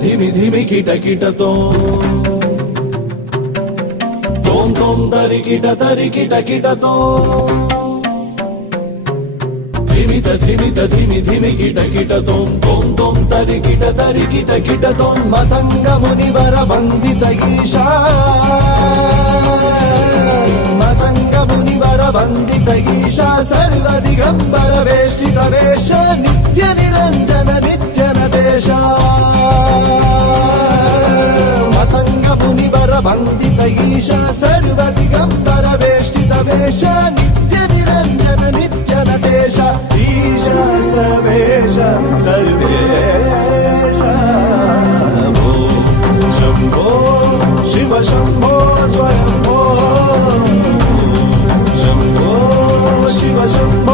ధిమి ధిమి కిట కిటతో తోం తోం తరికిట తరికిట కిటతో ధిమిత ధిమిత ధిమి ధిమి కిట కిటతో తోం తోం తరికిట తరికిట కిటతో మతంగ మునివర వందిత ఈశా మతంగ మునివర వందిత ఈశా సర్వ దిగంబర వేష్టిత వేష నిత్య నిరంజన నిత్య నటేశ మతంగ మునివర వందిత ఈశా సర్వ దిగంబర వేష్టిత వేష నిత్య నిరంజన నిత్య నటేశ ఈశా సవేశ సర్వేశ భో శంభో శివ శంభో స్వయంభో శంభో శివ శంభో